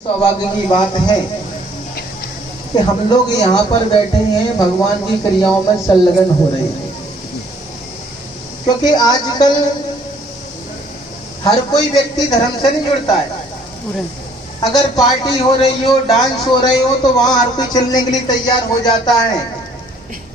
सौभाग्य की बात है कि हम लोग यहाँ पर बैठे हैं, भगवान की क्रियाओं में संलग्न हो रहे हैं। क्योंकि आजकल हर कोई व्यक्ति धर्म से नहीं जुड़ता है। अगर पार्टी हो रही हो, डांस हो रही हो, तो वहाँ हर कोई चलने के लिए तैयार हो जाता है।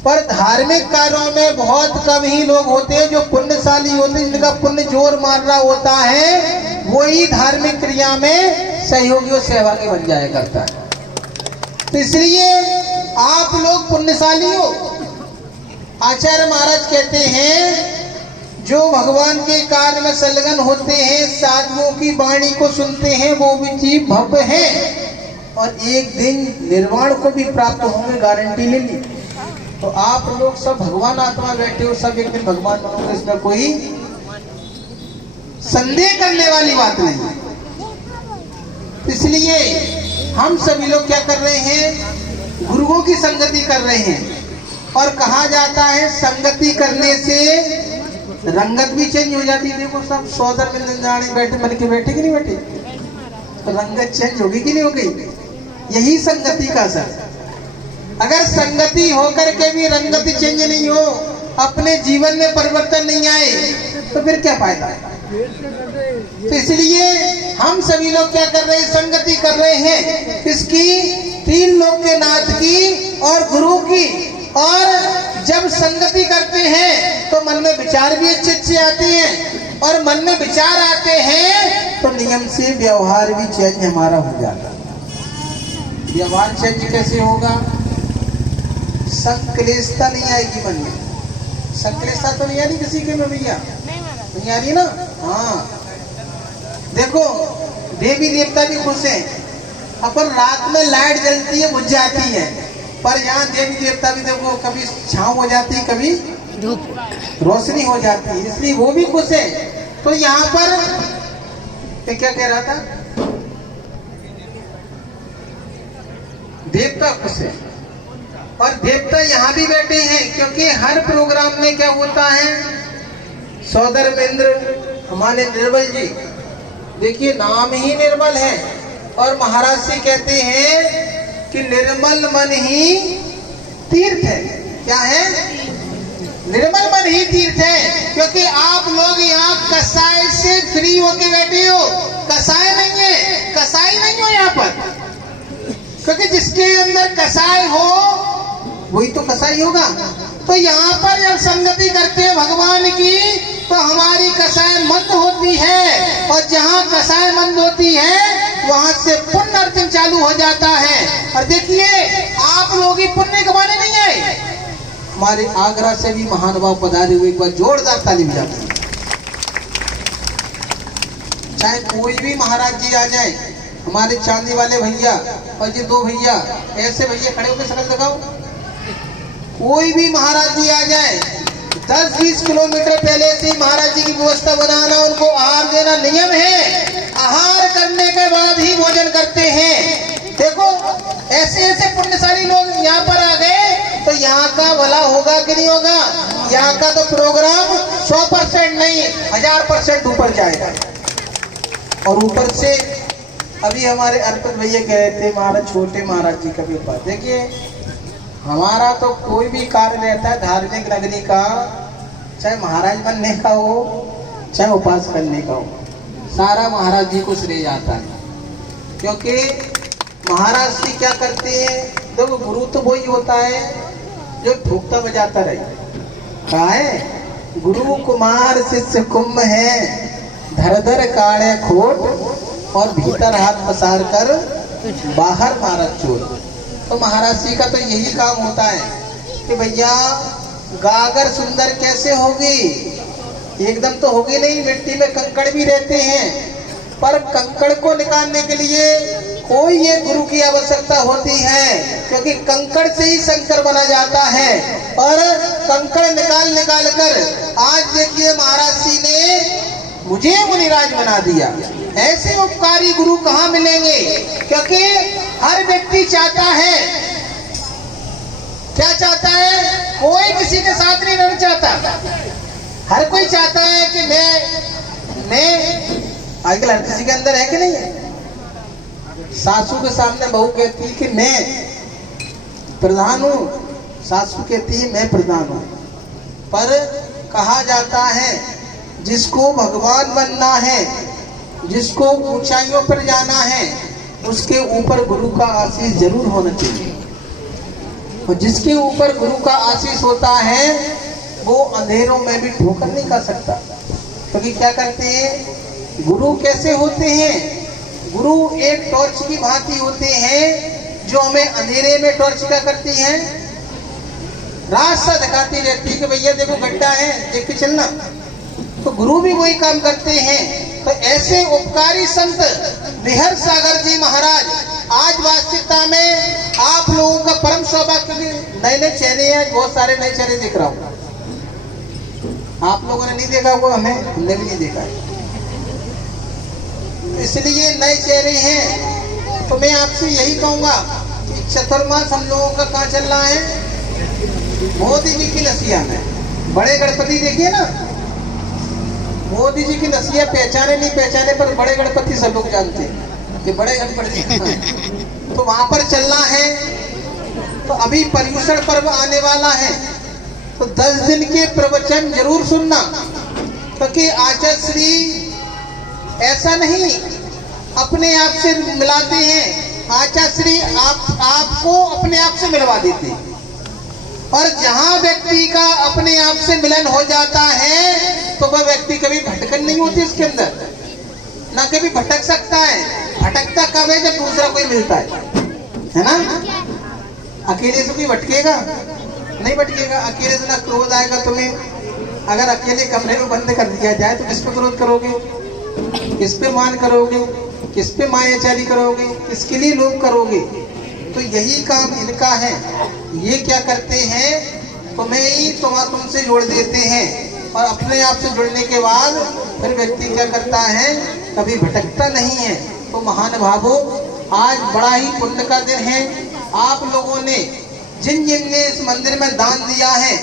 पर धार्मिक कार्यों में बहुत कम ही लोग होते हैं जो पुण्यशाली होते हैं, जिनका पुण्य जोर मार रहा होता है, वही धार्मिक क्रिया में सहयोगी और सहभागी बन जाया करता है। तो इसलिए आप लोग पुण्यशाली हो। आचार्य महाराज कहते हैं जो भगवान के कार्य में संलग्न होते हैं, साधुओं की वाणी को सुनते हैं, वो भी जीव भव्य हैं और एक दिन निर्वाण को भी प्राप्त होंगे, गारंटी ले ली। तो आप लोग सब भगवान आत्मा बैठे हो, सब एक दिन भगवान बनोगे, इसमें कोई संदेह करने वाली बात नहीं। इसलिए हम सभी लोग क्या कर रहे हैं, गुरुओं की संगति कर रहे हैं। और कहा जाता है संगति करने से रंगत भी चेंज हो जाती है। देखो सब सौदर में बैठे मन के बैठे कि नहीं बैठे, तो रंगत चेंज होगी कि नहीं होगी। यही संगति का असर। अगर संगति होकर के भी रंगत चेंज नहीं हो, अपने जीवन में परिवर्तन नहीं आए, तो फिर क्या फायदा है। तो इसलिए हम सभी लोग क्या कर रहे हैं, संगति कर रहे हैं इसकी, तीन लोग के नाथ की और गुरु की। और जब संगति करते हैं तो मन में विचार भी अच्छे अच्छे आते हैं, और मन में विचार आते हैं तो नियम से व्यवहार भी चेंज हमारा हो जाता है। व्यवहार चेंज कैसे होगा, संक्लेशता नहीं आएगी मन में। संक्लेशता तो नहीं आ रही किसी के में भैया, नहीं आ रही ना। हाँ देखो देवी देवता भी खुश हैं, अपन रात में लाइट जलती है बुझ जाती है, पर यहाँ देवी देवता भी देखो कभी छांव हो जाती है, कभी रोशनी हो जाती है, इसलिए वो भी खुश है। तो यहाँ पर क्या कह रहा था, देवता खुश है और देवता यहाँ भी बैठे हैं। क्योंकि हर प्रोग्राम में क्या होता है, सौदर मेंद्र हमारे निर्मल जी, देखिए नाम ही निर्मल है, और महाराज से कहते हैं कि निर्मल मन ही तीर्थ है। क्या है, निर्मल मन ही तीर्थ है। क्योंकि आप लोग यहाँ कसाय से फ्री होके बैठे हो, कसाय नहीं है, कसाई नहीं हो यहाँ पर। क्योंकि जिसके अंदर कसाय हो वही तो कसाई होगा। तो यहाँ पर जब संगति करते हैं भगवान की, तो हमारी कसाय मंद होती है, और जहाँ कसाय मंद होती है वहां से पुण्य अर्जन चालू हो जाता है। और देखिए आप लोग ही पुण्य कमाने नहीं आए, हमारे आगरा से भी महानुभाव पधारे हुए, एक बार जोरदार ताली बजाते हैं। चाहे कोई भी महाराज जी आ जाए, हमारे चांदी वाले भैया और ये दो भैया, ऐसे भैया खड़े होकर शक्ल दिखाओ, कोई भी महाराज जी आ जाए, 10-20 किलोमीटर पहले से ही महाराज जी की व्यवस्था बनाना, उनको आहार देना नियम है। आहार करने के बाद ही भोजन करते हैं। देखो ऐसे ऐसे पुण्यशाली लोग यहाँ पर आ गए, तो यहाँ का भला होगा कि नहीं होगा। यहाँ का तो प्रोग्राम 100% नहीं 1000% ऊपर जाएगा। और ऊपर से अभी हमारे अर्पित भैया कह रहे थे, महाराज छोटे महाराज जी का भी बात। देखिए हमारा तो कोई भी कार्य रहता है धार्मिक नगरी का, चाहे महाराज बनने का हो चाहे उपास करने का हो, सारा महाराज जी को श्रेय जाता है। क्योंकि महाराज जी क्या करते हैं, देखो गुरु तो वही होता है जो ठोकता बजाता रहे। कहा है, गुरु कुमार शिष्य कुंभ है, धर धर काढ़े खोट और भीतर हाथ पसार कर बाहर मारत चोट। तो महाराज जी का तो यही काम होता है कि भैया गागर सुंदर कैसे होगी, एकदम तो होगी नहीं, मिट्टी में कंकड़ भी रहते हैं, पर कंकड़ को निकालने के लिए कोई ये गुरु की आवश्यकता होती है। क्योंकि कंकड़ से ही शंकर बना जाता है। और कंकड़ निकाल कर आज देखिए महाराज जी ने मुझे मुनिराज बना दिया। ऐसे उपकारी गुरु कहाँ मिलेंगे। क्योंकि हर व्यक्ति चाहता है, क्या चाहता है, कोई किसी के साथ नहीं रहना चाहता। हर कोई चाहता है कि मैं आजकल हर किसी के अंदर है कि नहीं है, सासू के सामने बहू कहती है कि मैं प्रधान हूँ, सासू कहती है मैं प्रधान हूँ। पर कहा जाता है जिसको भगवान बनना है, जिसको ऊंचाइयों पर जाना है, उसके ऊपर गुरु का आशीष जरूर होना चाहिए। और जिसके ऊपर गुरु का आशीष होता है वो अंधेरों में भी ठोकर नहीं खा सकता। क्योंकि क्या करते हैं गुरु, कैसे होते हैं गुरु? एक टॉर्च की भांति होते हैं जो हमें अंधेरे में टॉर्च क्या करती हैं, रास्ता दिखाती रहती है कि भैया देखो गड्ढा है, देख के चलना। तो गुरु भी वही काम करते हैं। तो ऐसे उपकारी संत बिहर सागर जी महाराज आज वास्तविकता में आप लोगों का परम सौभाग्य, नए नए चेहरे हैं, बहुत सारे नए चेहरे दिख रहा हूँ। आप लोगों ने नहीं देखा होगा, हमने भी नहीं देखा है, इसलिए नए चेहरे हैं। तो मैं आपसे यही कहूंगा कि चतुर्मास हम लोगों का कहाँ चल रहा है? मोदी जी की नसिया में। बड़े गणपति देखिए ना, मोदी जी की नसिया पहचाने नहीं पहचाने पर बड़े गणपति सब लोग जानते हैं कि बड़े गणपति। तो वहां पर चलना है। तो अभी पर्युषण पर्व आने वाला है, तो 10 दिन के प्रवचन जरूर सुनना। क्योंकि आचार्य श्री ऐसा नहीं अपने आप से मिलाते हैं, आचार्य श्री आपको अपने आप से मिलवा देते हैं। और जहां व्यक्ति का अपने आप से मिलन हो जाता है तो वह व्यक्ति कभी भटकन नहीं होती इसके अंदर, ना कभी भटक सकता है। भटकता कब है? जब दूसरा कोई मिलता है ना। अकेले से कोई भटकेगा नहीं, भटकेगा। अकेले से ना क्रोध आएगा तुम्हें। अगर अकेले कमरे में बंद कर दिया जाए तो किस पे क्रोध करोगे, किस पे मान करोगे, किस पे मायाचारी करोगे, किसके लिए लोभ करोगे? तो यही काम इनका है। ये क्या करते हैं, तुम्हें ही तुमसे जोड़ देते हैं। और अपने आप से जुड़ने के बाद फिर व्यक्ति क्या करता है, कभी भटकता नहीं है। तो महानुभावों, आज बड़ा ही पुण्य का दिन है। आप लोगों ने जिन जिन ने इस मंदिर में दान दिया है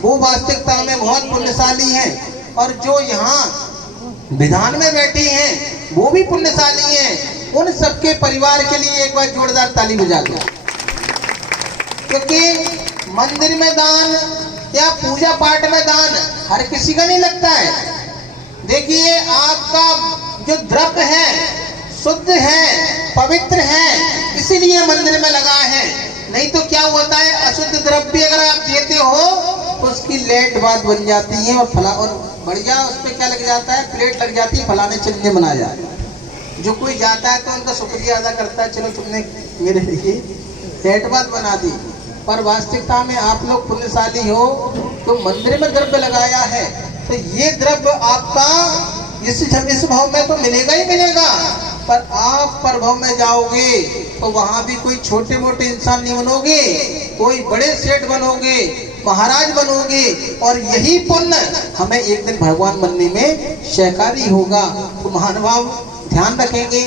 वो वास्तविकता में बहुत पुण्यशाली हैं। और जो यहाँ विधान में बैठी हैं वो भी पुण्यशाली हैं। उन सबके परिवार के लिए एक बार जोरदार ताली बजा दो। क्योंकि मंदिर में दान या पूजा पाठ में दान हर किसी का नहीं लगता है। देखिए, आपका जो द्रव्य है शुद्ध है, पवित्र है, इसीलिए मंदिर में लगा है। नहीं तो क्या होता है, अशुद्ध द्रव्य अगर आप देते हो तो उसकी लेट बात बन जाती है और बढ़िया उस पर क्या लग जाता है, प्लेट लग जाती है, फलाने चिन्ह बना जाए। जो कोई जाता है तो उनका शुक्रिया अदा करता है, चलो तुमने मेरे लिए लेट बात बना दी। पर वास्तविकता में आप लोग पुण्यशाली हो तो मंदिर में द्रव्य लगाया है, तो ये द्रव्य आपका इस भाव में तो मिलेगा ही मिलेगा। पर आप परभव में जाओगे तो वहां भी कोई छोटे मोटे इंसान नहीं बनोगे, कोई बड़े सेठ बनोगे, महाराज बनोगे। और यही पुण्य हमें एक दिन भगवान बनने में सहकारी होगा। तो महानुभाव ध्यान रखेंगे,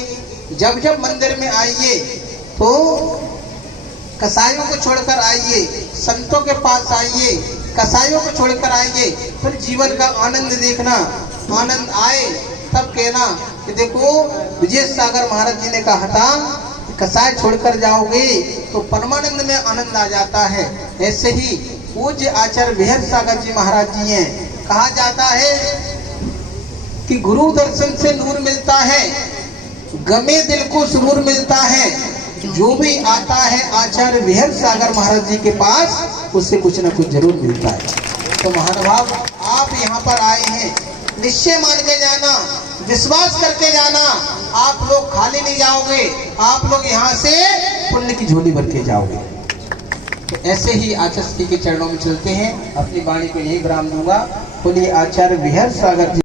जब जब मंदिर में आइए तो कसाईयों को छोड़कर आइए, संतों के पास आइए, कसाईयों को छोड़कर आइए। फिर जीवन का आनंद देखना, आनंद आए तब कहना कि देखो विजय सागर महाराज जी ने कहा था कसाई छोड़कर जाओगे तो परमानंद में आनंद आ जाता है। ऐसे ही पूज्य आचार्य बिहर सागर जी महाराज जी हैं। कहा जाता है कि गुरु दर्शन से नूर मिलता है, गमे दिल को सुरूर मिलता है। जो भी आता है आचार्य बिहर सागर महाराज जी के पास उससे कुछ ना कुछ जरूर मिलता है। तो महानुभाव, आप यहाँ पर आए हैं, निश्चय मान के जाना, विश्वास करके जाना, आप लोग खाली नहीं जाओगे, आप लोग यहाँ से पुण्य की झोली भर के जाओगे। तो ऐसे ही आचार्य के चरणों में चलते हैं। अपनी वाणी को यही विराम दूंगा। बोलिए आचार्य बिहर सागर जी।